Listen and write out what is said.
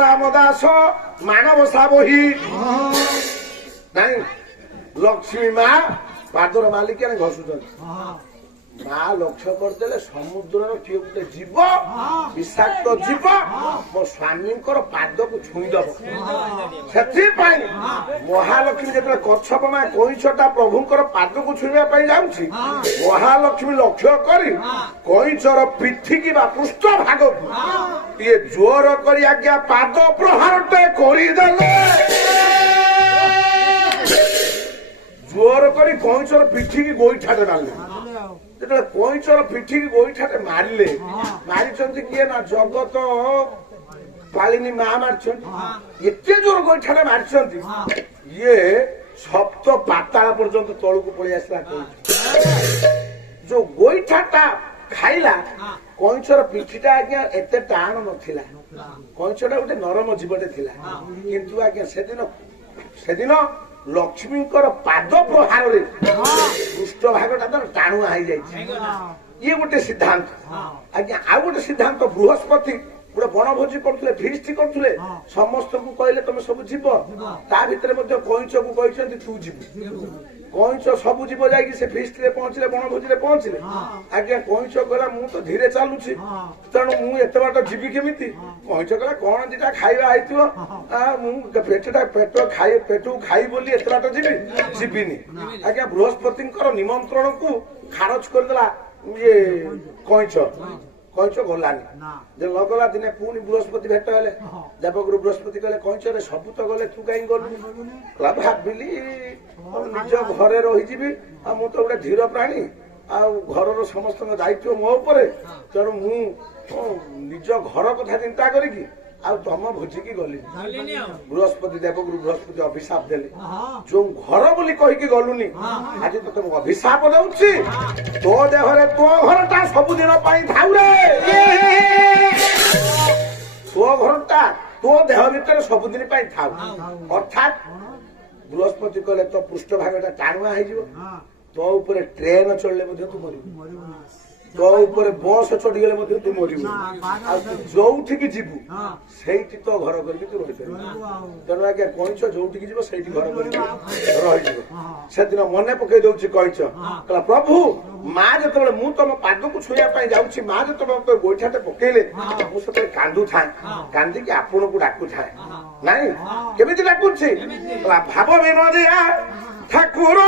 রামদাস মানবসা বহি নাই লক্ষ্মী মা পাদর মালিকানে ঘষুଛନ୍ତି মা লক্ষ্ୟ କରିଦେଲେ ସମୁଦ୍ରର କିଏ ଗୋଟେ ଯିବ ବିଷାକ୍ତ ଯିବ ମୋ ସ୍ୱାମୀଙ୍କର ପାଦକୁ ଛୁଇଁଦବ। ସେଥିପାଇଁ ମହାଲକ୍ଷ୍ମୀ ଯେତେବେଳେ କଚ୍ଛପ ମା କଇଁଛଟା ପ୍ରଭୁଙ୍କର ପାଦକୁ ଛୁଇଁବା ପାଇଁ ଯାଉଛି ମହାଲକ୍ଷ୍ମୀ ଲକ୍ଷ୍ୟ କରି କଇଁଛର ପିଠିକି ବା ପୃଷ୍ଠ ଭାଗକୁ ଇଏ ଜୋର କରି ଆଜ୍ଞା ପାଦ ପ୍ରହାରଟେ କରିଦେଲେ। ଜୋର କରି କଇଁଛର ପିଠିକି ଗୋଇଠାଟେ ମାରିଲେ। ଯେତେବେଳେ କଇଁଛର ପିଠିକି ଗୋଇଠାଟେ ମାରିଲେ ମାରିଛନ୍ତି କିଏ ନା ଜଗତ ପାଳିନୀ ମା ମାରିଛନ୍ତି। ଏତେ ଜୋର ଗୋଇଠାଟେ ମାରିଛନ୍ତି ଇଏ ସପ୍ତ ପାତାଳ ପର୍ଯ୍ୟନ୍ତ ତଳକୁ ପଳେଇ ଆସିଲା। ଯୋଉ ଗୋଇଠାଟା ଖାଇଲା କଇଁଛର ପିଠିଟା ଆଜ୍ଞା ଏତେ ଟାଣ ନଥିଲା। କଇଁଛଟା ଗୋଟେ ନରମ ଜୀବଟେ ଥିଲା କିନ୍ତୁ ଆଜ୍ଞା ସେଦିନ ଲକ୍ଷ୍ମୀଙ୍କର ପାଦ ପ୍ରହାରରେ ପୃଷ୍ଠ ଭାଗଟା ତ ଟାଣୁଆ ହେଇଯାଇଛି। ଇଏ ଗୋଟେ ସିଦ୍ଧାନ୍ତ ଆଜ୍ଞା। ଆଉ ଗୋଟେ ସିଦ୍ଧାନ୍ତ ବୃହସ୍ପତି ଗୋଟେ ବଣଭୋଜି କରୁଥିଲେ ଫିଷ୍ଟ କରୁଥିଲେ ସମସ୍ତଙ୍କୁ କହିଲେ ତମେ ସବୁ ଯିବ ତା ଭିତରେ ମଧ୍ୟ କଇଁଛକୁ କହିଛନ୍ତି ତୁ ଯିବୁ। କଇଁଛ ସବୁ ଯିବ ଯାଇକି ସେ ଫିଷ୍ଟରେ ପହଞ୍ଚିଲେ ବଣଭୋଜିରେ ପହଞ୍ଚିଲେ ଆଜ୍ଞା କଇଁଛ କହିଲା ମୁଁ ତ ଧୀରେ ଚାଲୁଛି ତେଣୁ ମୁଁ ଏତେ ବାଟ ଯିବି କେମିତି। କଇଁଛ କହିଲା କଣ ଦିଟା ଖାଇବା ହେଇଥିବ ମୁଁ ପେଟକୁ ଖାଇ ବୋଲି ଏତେ ବାଟ ଯିବିନି। ଆଜ୍ଞା ବୃହସ୍ପତିଙ୍କର ନିମନ୍ତ୍ରଣକୁ ଖାରଜ କରିଦେଲା ଇଏ କଇଁଛ ଗଲାନି। ଯେ ନ ଗଲା ଦିନେ ପୁଣି ବୃହସ୍ପତି ଭେଟ ହେଲେ ଦେବଗୁରୁ ବୃହସ୍ପତି କହିଲେ କଇଁଛରେ ସବୁ ତ ଗଲେ ତୁ କାହିଁ ଗଲୁ। ଭାବିଲି ନିଜ ଘରେ ରହିଯିବି ଆଉ ମୁଁ ତ ଗୋଟେ ଧୀର ପ୍ରାଣୀ ଆଉ ଘରର ସମସ୍ତଙ୍କ ଦାୟିତ୍ୱ ମୋ ଉପରେ ତେଣୁ ମୁଁ ନିଜ ଘର କଥା ଚିନ୍ତା କରିକି ଆଉ ତମ ଭୋଜିକି ଗଲି। ବୃହସ୍ପତି ଦେବଗୁରୁ ବୃହସ୍ପତି ଅଭିଶାପ ଦେଲେ ଯୋଉ ଘର ବୋଲି କହିକି ଗଲୁନି ଆଜି ତ ତମକୁ ଅଭିଶାପ ଦଉଛି ତୋ ଦେହରେ ତୋ ଘରଟା ସବୁଦିନ ପାଇଁ ଥାଉରେ। ତୋ ଘରଟା ତୋ ଦେହ ଭିତରେ ସବୁଦିନ ପାଇଁ ଥାଉ। ଅର୍ଥାତ୍ ବୃହସ୍ପତି କହିଲେ ତୋ ପୃଷ୍ଠ ଭାଗଟା ଟାଣୁଆ ହେଇଯିବ ତୋ ଉପରେ ଟ୍ରେନ ଚଳିଲେ ମଧ୍ୟ ତୁ ମରିବୁ ତୋ ଉପରେ ବସ୍ ଚଢିଗଲେ ମଧ୍ୟ ତୁ ମରିବୁ ଆଉ ତୁ ଯୋଉଠିକି ଯିବୁ ସେଇଠି ତ ଘର କରିକି ତୁ ରହିପାରିବୁ। ତେଣୁ ଆଜ୍ଞା କଇଁଛ ଯୋଉଠିକି ଯିବ ସେଇଠି ଘର କରିକି ରହିଯିବ। ସେଦିନ ମନେ ପକେଇ ଦଉଛି କଇଁଛ କହିଲା ପ୍ରଭୁ ମା ଯେତେବେଳେ ମୁଁ ତମ ପାଦକୁ ଛୁଇଁବା ପାଇଁ ଯାଉଛି ମା ଯେତେବେଳେ ଗୋଇଠାଟେ ପକେଇଲେ ମୁଁ ସେତେବେଳେ କାନ୍ଦୁଥାଏ କାନ୍ଦିକି ଆପଣଙ୍କୁ ଡାକୁଥାଏ। ନାଇଁ କେମିତି ଡାକୁଛି ଭାବ ବିନୋଦିଆ ଠାକୁର